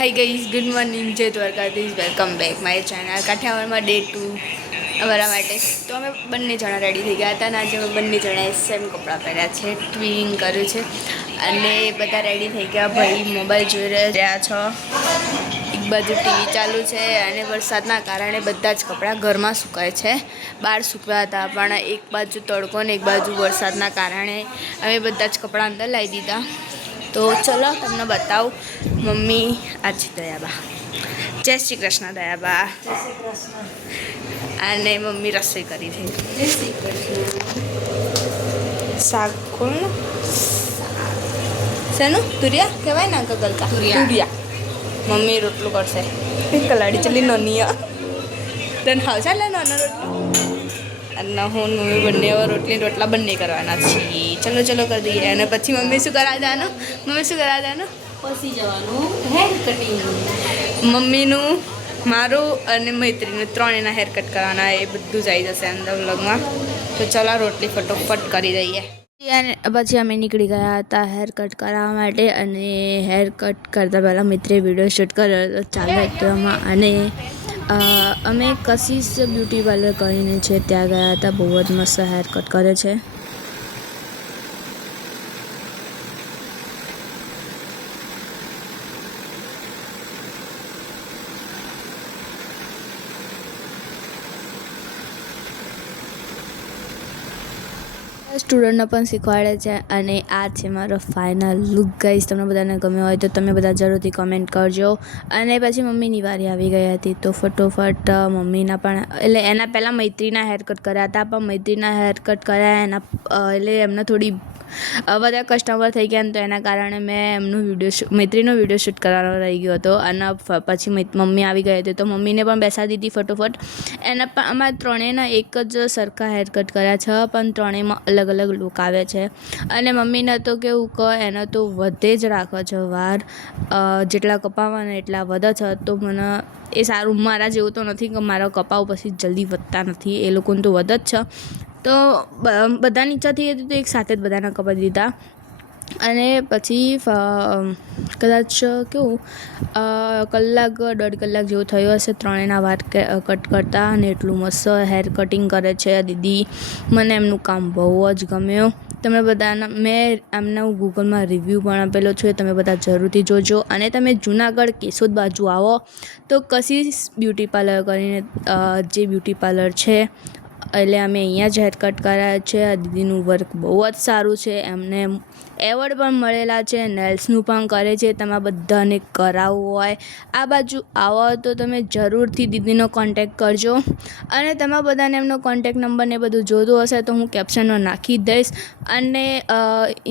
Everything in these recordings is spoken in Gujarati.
હાય ગાઈઝ, ગુડ મોર્નિંગ, જય Dwarkadhish, welcome back my channel કાઠિયાવાડમાં ડે 2 અમારા માટે. તો અમે બંને જણા રેડી થઈ ગયા હતા અને આજે અમે બંને જણાએ સેમ કપડાં પહેર્યા છે, ટ્વિનિંગ કર્યું છે અને બધા રેડી થઈ ગયા. ભાઈ મોબાઈલ જોઈ રહ્યા છો, એક બાજુ ટીવી ચાલુ છે અને વરસાદના કારણે બધા જ કપડાં ઘરમાં સુકાય છે. બહાર સૂકવ્યા હતા પણ એક બાજુ તડકો ને એક બાજુ વરસાદના કારણે અમે બધા જ કપડાં અંદર લાવી દીધા. તો ચલો તમને બતાવું. મમ્મી આ છે દયાબા. જય શ્રી કૃષ્ણ દયાબા. જય શ્રી કૃષ્ણ. અને મમ્મી રસોઈ કરી છે. જય શ્રી કૃષ્ણ. શાક કોણ શેનું તુરિયા કહેવાય ને અંકલ ગલકા તુરિયા. મમ્મી રોટલું કરશે. કલાડી ચલી નોની તને ખાવ ચાલે નાનો રોટલો. અને હું મમ્મી બંને રોટલા બંને કરવાના છીએ. ચલો ચલો કરી દઈએ. અને પછી મમ્મી શું કરા જવાનું? પછી જવાનું હેર કટિંગ. મમ્મીનું, મારું અને મૈત્રીનું ત્રણેયના હેર કટ કરવાના. એ બધું જ આવી જશે અંદર વ્લોગમાં. તો ચલો રોટલી ફટોફટ કરી દઈએ. અને પછી અમે નીકળી ગયા હતા હેર કટ કરાવવા માટે. અને હેર કટ કરતાં પહેલાં મિત્રે વિડીયો શૂટ કર્યો હતો ચાલુ એકમાં. અને અમે કશિશ બ્યુટી પાર્લર કરીને છે ત્યાં ગયા હતા. બહુ જ મસ્ત હેર કટ કરે છે. સ્ટુડન્ટને પણ શીખવાડે છે. અને આ છે મારો ફાઇનલ લુક ગાઈસ. તમને બધાને ગમ્યો હોય તો તમે બધા જરૂરથી કમેન્ટ કરજો. અને પછી મમ્મીની વારી આવી ગઈ હતી તો ફટોફટ મમ્મીના પણ એટલે એના પહેલાં મૈત્રીના હેર કટ કર્યા હતા. પણ મૈત્રીના હેર કટ કર્યા એના એટલે એમને થોડી બધા કસ્ટમર થઈ ગયા ને તો એના કારણે મેં એમનું મૈત્રીનો વિડીયો શૂટ કરવાનો રહી ગયો હતો. અને પછી મમ્મી આવી ગઈ હતી તો મમ્મીને પણ બેસાડી દીધી ફટોફટ. એના પણ અમારા ત્રણેયના એક જ સરખા હેર કટ કર્યા છે પણ ત્રણેયમાં અલગ અલગ લુક આવે છે. અને મમ્મીને તો કેવું કહો એને તો વધે જ રાખે છે વાર. જેટલા કપાવવાના એટલા વધે છે. તો મને એ સારું, મારા જેવું તો નથી કે મારા કપાવ પછી જલ્દી વધતા નથી. એ લોકોને તો વધે જ છે. તો બધાની ઈચ્છા થઈ હતી તો એક સાથે જ બધાના કપાવી દીધા. અને પછી કદાચ કેવું કલાક 1.5 કલાક જેવું થયું હશે ત્રણેયના વાર કટ કરતા. અને એટલું મસ્ત હેર કટિંગ કરે છે દીદી. મને એમનું કામ બહુ જ ગમ્યું. તમે બધાના મેં એમના ગૂગલમાં રિવ્યૂ પણ આપેલો છે, તમે બધા જરૂરથી જોજો. અને તમે જુનાગઢ કેશોદ બાજુ આવો તો કશિશ બ્યુટી પાર્લર કરીને જે બ્યુટી પાર્લર છે એટલે અમે અહીંયા જ હેર કટ કરાયા છે. આ દીદીનું વર્ક બહુ જ સારું છે. એમને એવોર્ડ પણ મળેલા છે. નેલ્સનું પણ કરે છે. તમારે બધાને કરાવવું હોય આ બાજુ આવો તો તમે જરૂરથી દીદીનો કોન્ટેક કરજો. અને તમારા બધાને એમનો કોન્ટેક નંબર ને બધું જોતું હશે તો હું કેપ્શનમાં નાખી દઈશ. અને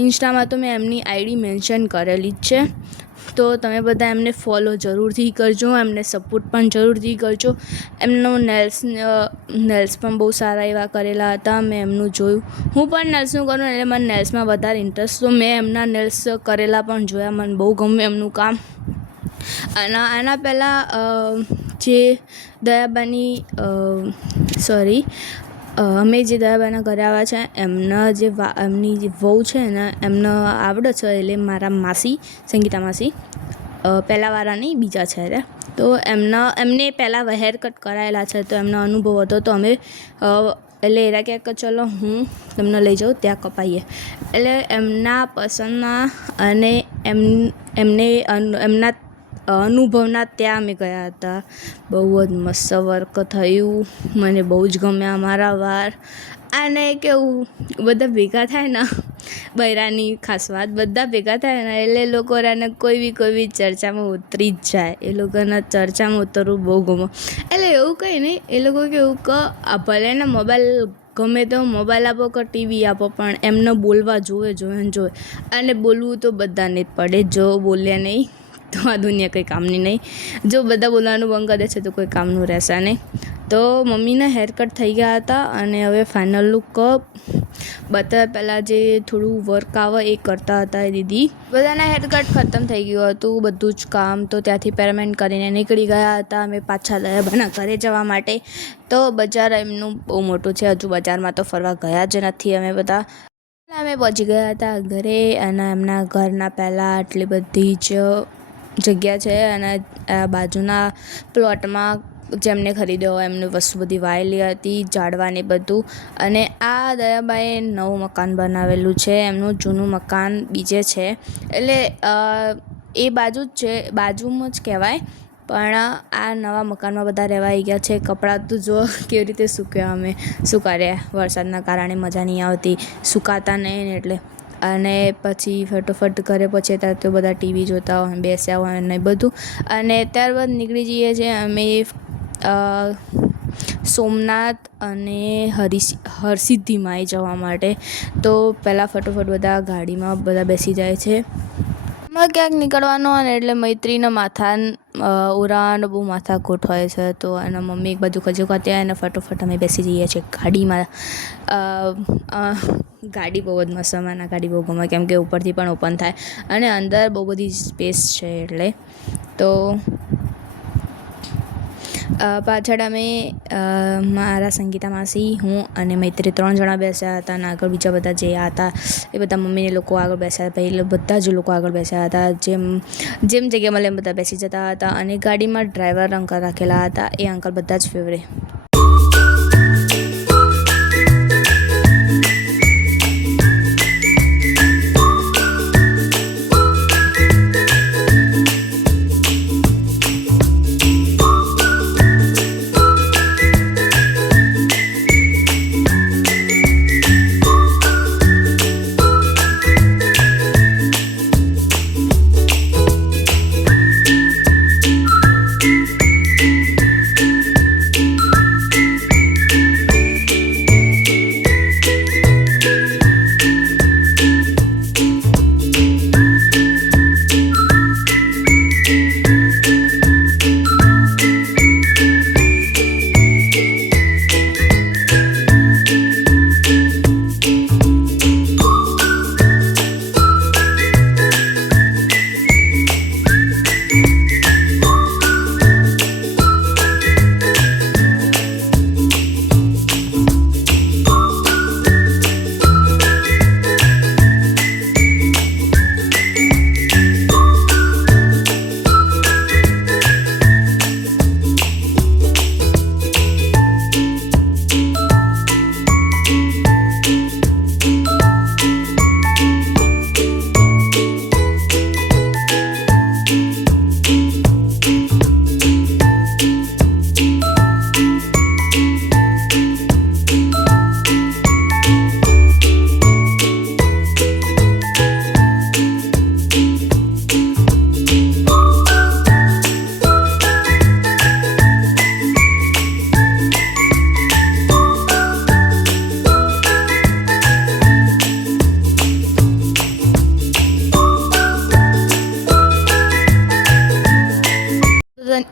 ઇન્સ્ટામાં તો મેં એમની આઈડી મેન્શન કરેલી જ છે. તો તમે બધા એમને ફોલો જરૂરથી કરજો. એમને સપોર્ટ પણ જરૂરથી કરજો. એમનો નેલ્સ પણ બહુ સારા એવા કરેલા હતા. મેં એમનું જોયું. હું પણ નેલ્સનું કરું એટલે મને નેલ્સમાં વધારે ઇન્ટરેસ્ટ. તો મેં એમના નેલ્સ કરેલા પણ જોયા. મને બહુ ગમ્યું એમનું કામ. અને આના પહેલાં જે દયાબાની અમે જે દયાબાના ઘરે આવ્યા છે એમની જે વહુ છે ને એમને આવડે છે. એટલે મારા માસી સંગીતા માસી પહેલાંવાળા બીજા છે રે. તો એમને પહેલાં હેર કટ કરાયેલા છે તો એમનો અનુભવ હતો. તો અમે એટલે એરા કહે કે ચલો હું તમને લઈ જાઉં ત્યાં કપાઈએ. એટલે એમના પસંદના અને એમના અનુભવના ત્યાં અમે ગયા હતા. બહુ જ મસ્ત વર્ક થયું. મને બહુ જ ગમ્યા મારા વાર. અને કેવું બધા ભેગા થાય ને, બૈરાની ખાસ વાત, બધા ભેગા થાય ને એટલે લોકો એને કોઈ બી ચર્ચામાં ઉતરી જ જાય. એ લોકોના ચર્ચામાં ઉતરવું બહુ ગમે. એટલે એવું કંઈ નહીં, એ લોકો કેવું કે ભલે ને મોબાઈલ ગમે તો મોબાઈલ આપો કે ટીવી આપો પણ એમને બોલવા જોવે. અને બોલવું તો બધાને જ પડે. જો બોલ્યા નહીં તો આ દુનિયા કંઈ કામની નહીં. જો બધા બોલવાનું બંધ કરે છે તો કોઈ કામનું રહેશે નહીં. તો મમ્મીના હેર કટ થઈ ગયા હતા. અને હવે ફાઇનલ લુક બતાવ્યા પહેલાં જે થોડું વર્ક આવે એ કરતા હતા એ દીદી. બધાના હેર કટ ખતમ થઈ ગયું હતું બધું જ કામ. તો ત્યાંથી પેમેન્ટ કરીને નીકળી ગયા હતા અમે પાછા દયાબાના ઘરે જવા માટે. તો બજાર એમનું બહુ મોટું છે. હજુ બજારમાં તો ફરવા ગયા જ નથી અમે બધા. અમે પહોંચી ગયા હતા ઘરે. અને એમના ઘરના પહેલાં આટલી બધી જ જગ્યા છે અને બાજુના પ્લોટમાં જેમને ખરીદ્યો હોય એમની વસ્તુ બધી વાયેલી હતી, ઝાડવાની બધું. અને આ દયાબાએ નવું મકાન બનાવેલું છે, એમનું જૂનું મકાન બીજે છે, એટલે એ બાજુ જ છે, બાજુમાં જ કહેવાય. પણ આ નવા મકાનમાં બધા રહેવા આવી ગયા છે. કપડાં તો જો કેવી રીતે સૂક્યા, અમે શું કર્યા, વરસાદના કારણે મજા નહીં આવતી, સુકાતા નહીં ને એટલે. અને પછી ફટોફટ ઘરે પહોંચે ત્યારે તો બધા ટીવી જોતા હોય, બેસ્યા હોય ને બધું. અને ત્યારબાદ નીકળી જઈએ છીએ અમે સોમનાથ અને હરસિદ્ધિમાં જવા માટે. તો પહેલાં ફટોફટ બધા ગાડીમાં બધા બેસી જાય છે. એમાં ક્યાંક નીકળવાનું હોય ને એટલે મૈત્રીના માથા ઉરાવાનો બહુ માથાકૂટ હોય છે. તો એના મમ્મી એક બાજુ ખજુકાતી હોય અને ફટોફટ અમે બેસી જઈએ છીએ ગાડીમાં. ગાડી બહુ જ મસ્ત, મને ગાડી બહુ ગમે કેમ કે ઉપરથી પણ ઓપન થાય અને અંદર બહુ બધી સ્પેસ છે એટલે. તો પાછળ અમે મારા સંગીતા માસી, હું અને મૈત્રી 3 જણા બેસ્યા હતા અને આગળ બીજા બધા જે હતા એ બધા મમ્મીને લોકો આગળ બેસ્યા હતા. એટલે બધા જ લોકો આગળ બેસ્યા હતા, જેમ જગ્યા મળે એમ બધા બેસી જતા હતા. અને ગાડીમાં ડ્રાઈવર અંકલ રાખેલા હતા, એ અંકલ બધા જ ફેવરેટ.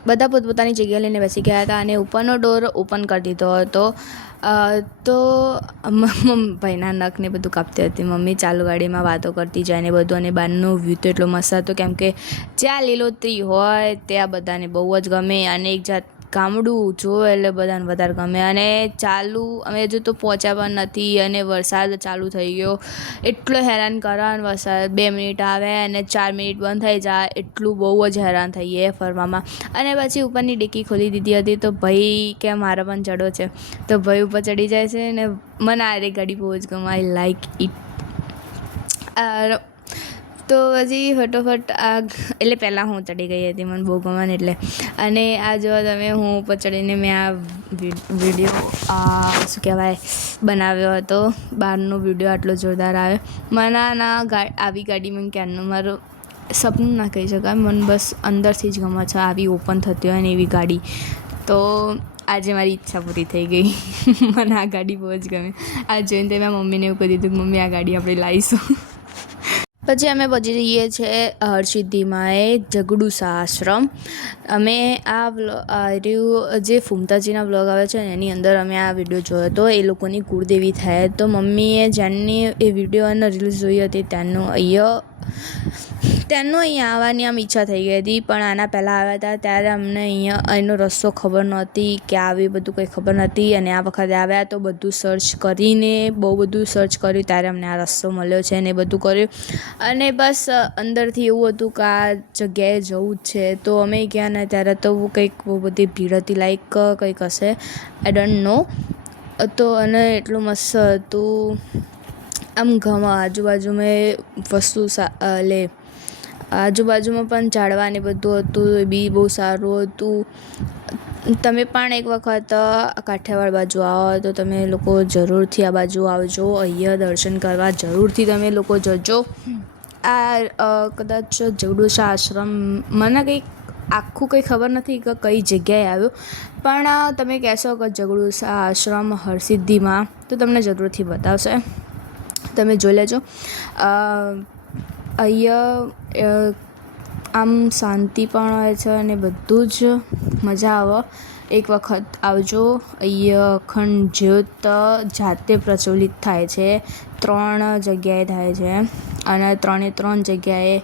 બધા પોતપોતાની જગ્યા લઈને બેસી ગયા હતા અને ઉપરનો ડોર ઓપન કરી દીધો હતો. તો ભાઈના નખને બધું કાપતી હતી મમ્મી, ચાલુ ગાડીમાં વાતો કરતી જાય ને બધું. અને બહારનો વ્યૂ તો એટલો મસ્ત હતો કેમ કે જ્યાં લીલોતરી હોય ત્યાં બધાને બહુ જ ગમે. અને એક જાત ગામડું જોવે એટલે બધાને વધારે ગમે. અને અમે હજુ તો પહોંચ્યા પણ નથી અને વરસાદ ચાલુ થઈ ગયો. એટલો હેરાન કરે અને વરસાદ 2 મિનિટ આવે અને 4 મિનિટ બંધ થઈ જાય, એટલું બહુ જ હેરાન થઈએ ફરવામાં. અને પછી ઉપરની ડિક્કી ખોલી દીધી હતી તો ભાઈ કે મારા પણ ચડો છે, તો ભાઈ ઉપર ચડી જાય છે. ને મને આ ગાડી બહુ જ ગમે, આઈ લાઈક ઇટ. તો પછી ફટોફટ એટલે પહેલાં હું ચડી ગઈ હતી, મને બહુ ગમે એટલે. અને આ જો તમે હું ઉપર ચડીને મેં આ વિડીયો શું કહેવાય બનાવ્યો હતો. બહારનો વિડીયો આટલો જોરદાર આવ્યો. મને આવી ગાડીમાં ક્યારનું મારું સપનું ના કહી શકાય, મને બસ અંદરથી જ ગમે છે આવી ઓપન થતી હોય ને એવી ગાડી. તો આજે મારી ઈચ્છા પૂરી થઈ ગઈ. મને આ ગાડી બહુ જ ગમે. આ જોઈને તો મેં મમ્મીને એવું કહી દીધું કે મમ્મી આ ગાડી આપણે લાવીશું. પછી અમે પહોંચી જઈએ છીએ હરસિદ્ધિમાં જગડુસા આશ્રમ. અમે જે ફૂમતાજીના બ્લોગ આવે છે ને એની અંદર અમે આ વિડીયો જોયો હતો. એ લોકોની કુળદેવી થાય. તો મમ્મીએ જ્યારની એ વિડીયો અને રીલ્સ જોઈ હતી ત્યાંનું અહીંયા ત્યાંનું અહીંયા આવવાની આમ ઈચ્છા થઈ ગઈ હતી, પણ આના પહેલાં આવ્યા હતા ત્યારે અમને અહીંયા એનો રસ્તો ખબર નહોતી કે આવી બધું કંઈ ખબર નહોતી. અને આ વખતે આવ્યા તો બધું સર્ચ કરીને બહુ બધું સર્ચ કર્યું ત્યારે અમને આ રસ્તો મળ્યો છે ને એ બધું કર્યું. અને બસ અંદરથી એવું હતું કે આ જગ્યાએ જવું જ છે. તો અમે ગયા ને ત્યારે તો કંઈક બહુ બધી ભીડ હતી, લાઈક કંઈક હશે, આઈ ડોન્ટ નો. તો અને એટલું મસ્ત હતું આમ ઘરમાં આજુબાજુમાં વસ્તુ આજુબાજુમાં પણ ઝાડવા ને બધું હતું, એ બી બહુ સારું હતું. તમે પણ એક વખત કાઠિયાવાડ બાજુ આવો તો તમે લોકો જરૂરથી આ બાજુ આવજો, અહીંયા દર્શન કરવા જરૂરથી તમે લોકો જજો. આ કદાચ જગડુશા આશ્રમ, મને કંઈક આખું કંઈ ખબર નથી કે કઈ જગ્યાએ આવ્યું, પણ તમે કહેશો કે જગડુશા આશ્રમ હરસિદ્ધિમાં તો તમને જરૂરથી બતાવશે, તમે જોઈ લેજો. અહીંયા આમ શાંતિ પણ હોય છે અને બધું જ મજા આવે. એક વખત આવજો. અહીંયા અખંડ જ્યોત જાતે પ્રજ્વલિત થાય છે, 3 જગ્યાએ થાય છે અને 3 જગ્યાએ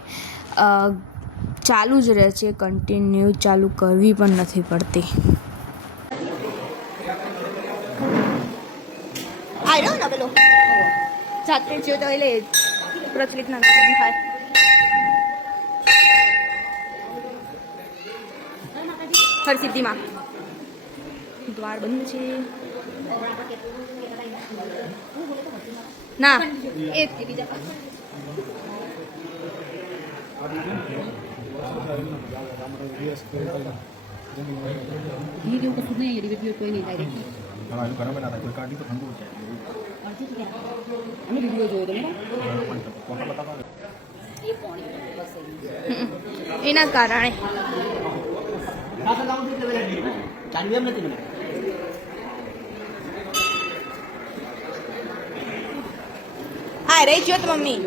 ચાલુ જ રહે છે, કન્ટિન્યુ ચાલુ કરવી પણ નથી પડતી. આવ્યો ને પેલો જાતે જ્યોત એટલે પ્રચલિત ના થાય. હરસિદ્ધિમાં દ્વાર બંધ છે ના એક બીજા ये जो कुछ नहीं ये रिव्यू कोई नहीं डायरेक्ट हमारे घर में ना था कोई काटी तो ठंडू हो जाए हमें वीडियो जो है कोटा बता ये पानी बस એના કારણે આ રહી જો તો મમ્મી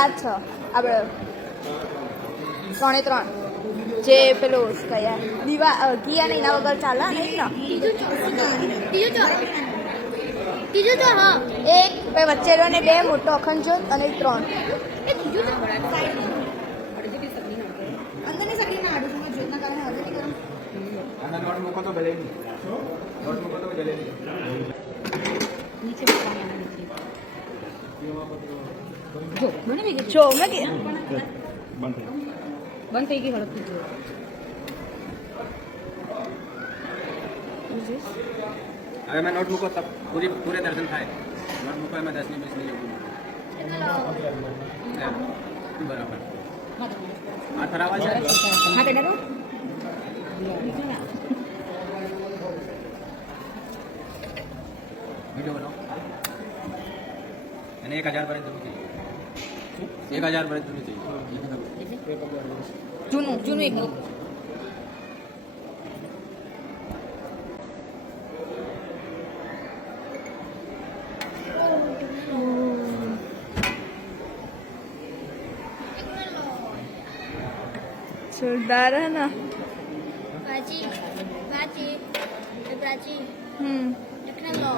આ છે આપણે 3 જે પેલો કયા દીવા ઘી અને એના વગર ચાલે ને ત્રીજું તો હા એક વચ્ચે રહ્યો ને 2 મોટો અખંડ જ્યોત અને 3 અંદરની સગડી ના આડું સમજ જ્યોતના કારણે હજુ નહીં કરું અને નોટ મૂકો તો ભલે નહીં નોટ મૂકો તો ભલે નહીં नीचे पानी नीचे जो मैंने भी જો મેં કે बंद થઈ ગઈ હળદ જો अरे मैं नोट मुको तब पूरे दर्शन थाय नोट मुको मैं 10 मिनट नहीं जाऊंगा बराबर आ थरावा છે હા તે ડરો वीडियो बनाओ અને 1000 પર જવું જોઈએ 1000 પર જવું જોઈએ જૂનું એકદમ જોરદાર है ना प्राची प्राची देखने लो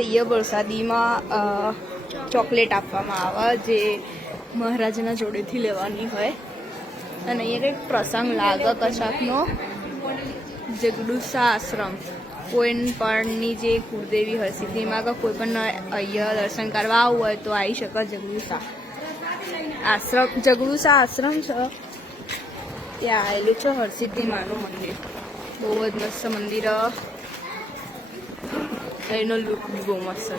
અહીંયા વરસાદીમાં ચોકલેટ આપવામાં આવે જે મહારાજના જોડેથી લેવાની હોય. અને અહીંયા કંઈક પ્રસંગ લાગે કશાકનો. જગડુશા આશ્રમ કોઈ પણની જે કુળદેવી હરસિદ્ધિમાં કે કોઈ પણ અહીંયા દર્શન કરવા આવવું હોય તો આવી શકે. જગડુશા આશ્રમ છે ત્યાં આવેલું છે હરસિદ્ધિ માનું મંદિર. બહુ જ મસ્ત મંદિર, એનો લુક બી બહુ મસ્ત છે.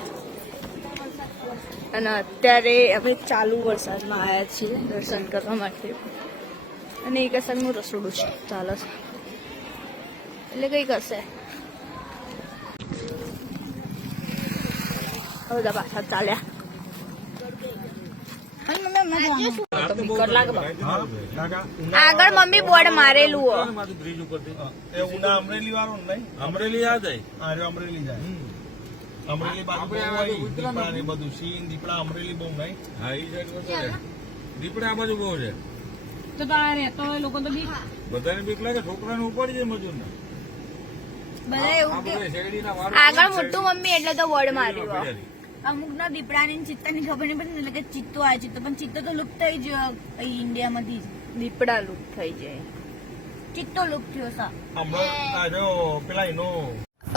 અને અત્યારે અમે ચાલુ વરસાદમાં આવ્યા છીએ દર્શન કરવા માટે. અને એક અસરનું રસોડું છે ચાલે છે એટલે કંઈક હશે. બધા પાછા ચાલ્યા. આગળ મમ્મી બોર્ડ મારેલું હો. અમરેલી વાળો નહીં અમરેલી યાદ અમરેલી જાય અમરેલી બાજુ બહુ હોય દીપડા ને બધું સીન દીપડા અમરેલી બહુ નહીં હા એ સાઈડ દીપડા આ બાજુ બહુ છે તો આ રહેતો હોય લોકો તો બી બધાને બીક લાગે છોકરાને ઉપાડી જાય મજૂરને બધા એવું આ કે બધા શેરડીના વારો આગળ મોટું મમ્મી એટલે તો વર્ડ માર્યો પડ્યા. અમુક ના દીપડાની ચિત્તાની ખબર નહીં પડતી એટલે કે ચિત્તો આવે ચિત્તો પણ ચિત્તો તો લુપ્ત થઈ ગયો અહીં ઇન્ડિયામાંથી જ દીપડા લુક થઈ જાય. ચિત્તો લુપ્ત થયો સા હમણાં આ જો પેલા એનો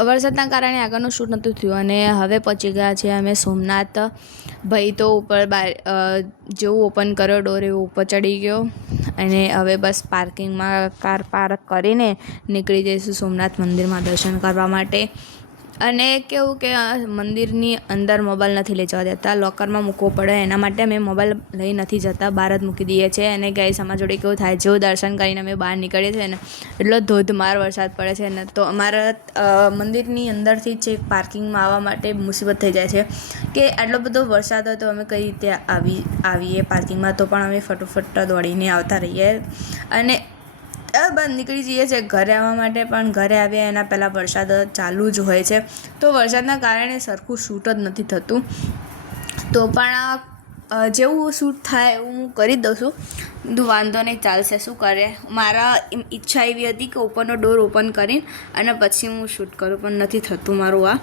વરસાદના કારણે આગળનું શૂટ નહોતું થયું અને હવે પહોંચી ગયા છે અમે સોમનાથ. ભાઈ તો ઉપર જેવું ઓપન કર્યો ડોર એવું ઉપર ચડી ગયો અને હવે બસ પાર્કિંગમાં કાર પાર્ક કરીને નીકળી જઈશું સોમનાથ મંદિરમાં દર્શન કરવા માટે. અને કેવું કે મંદિરની અંદર મોબાઈલ નથી લઈ જવા દેતા, લોકરમાં મૂકવો પડે, એના માટે અમે મોબાઈલ લઈ નથી જતા, બહાર જ મૂકી દઈએ છીએ. અને ગાઈસ અમારા જોડે કેવું થાય, જેવું દર્શન કરીને અમે બહાર નીકળીએ છીએ ને એટલો ધોધમાર વરસાદ પડે છે ને તો અમારા મંદિરની અંદરથી જ પાર્કિંગમાં આવવા માટે મુસીબત થઈ જાય છે કે આટલો બધો વરસાદ હોય તો અમે કઈ રીતે આવીએ પાર્કિંગમાં, તો પણ અમે ફટોફટ દોડીને આવતા રહીએ અને બહાર નીકળી જઈએ છીએ ઘરે આવવા માટે. પણ ઘરે આવ્યા એના પહેલાં વરસાદ ચાલુ જ હોય છે તો વરસાદના કારણે સરખું શૂટ જ નથી થતું. તો પણ જેવું શૂટ થાય એવું હું કરી દઉં છું, બધું વાંધો નહીં, ચાલશે, શું કરે. મારા ઈચ્છા એવી હતી કે ઉપરનો ડોર ઓપન કરીને અને પછી હું શૂટ કરું પણ નથી થતું મારું આ.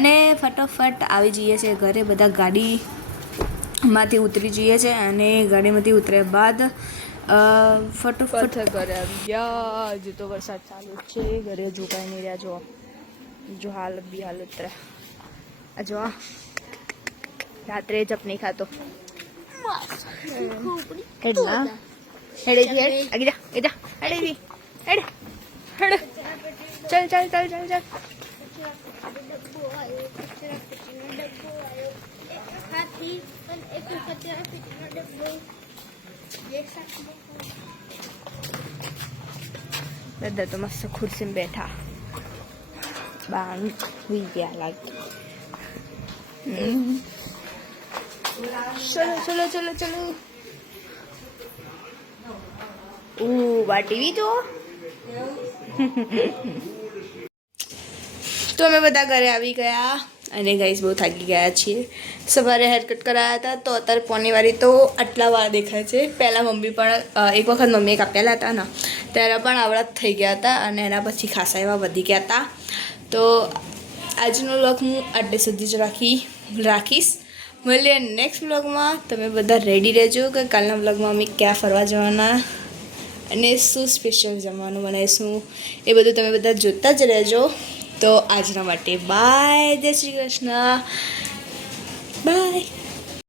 અને ફટાફટ આવી જઈએ છીએ ઘરે, બધા ગાડીમાંથી ઉતરી જઈએ છીએ અને ગાડીમાંથી ઉતર્યા બાદ ફટોફટ ઘરે આવી ગયા. હજુ તો વરસાદ ચાલુ જ છે, ઘરે હજુ કાંઈ નહીં રહ્યા. જો હાલ બી હાલ ઉતર્યા. જો રાત્રે જપ નહીં ખાતો એટલા હેડેજી હેડ આગી જા એ જા હેડેજી હેડ હેડ ચલ ચલ ચલ ચલ ચલ. હાથી અને એક કચરા પેટીનો ડબ્બો દાદા તો મસ્ત ખુરશીમાં બેઠા, બાણ હુઈ ગયા લાગે. ચલો ચલો ચલો ચલો. બા ટીવી તો તો અમે બધા ઘરે આવી ગયા અને ગાઈસ બહુ થાકી ગયા છીએ. સવારે હેર કટ કરાયા હતા તો અત્યારે પોણીવાળી તો આટલા વાર દેખાય છે. પહેલાં મમ્મી પણ એક વખત મમ્મીએ કાપેલા હતા ને ત્યારે પણ આવડા જ થઈ ગયા હતા અને એના પછી ખાસા એવા વધી ગયા હતા. તો આજનો વ્લોગ હું આટલે સુધી જ રાખીશ. મળીએ નેક્સ્ટ વ્લોગમાં. તમે બધા રેડી રહેજો કે કાલના વ્લોગમાં અમે ક્યાં ફરવા જવાના અને શું સ્પેશિયલ જમવાનું બનાવીશું એ બધું તમે બધા જોતા જ રહેજો. તો આજના માટે બાય, જય શ્રી કૃષ્ણ, બાય.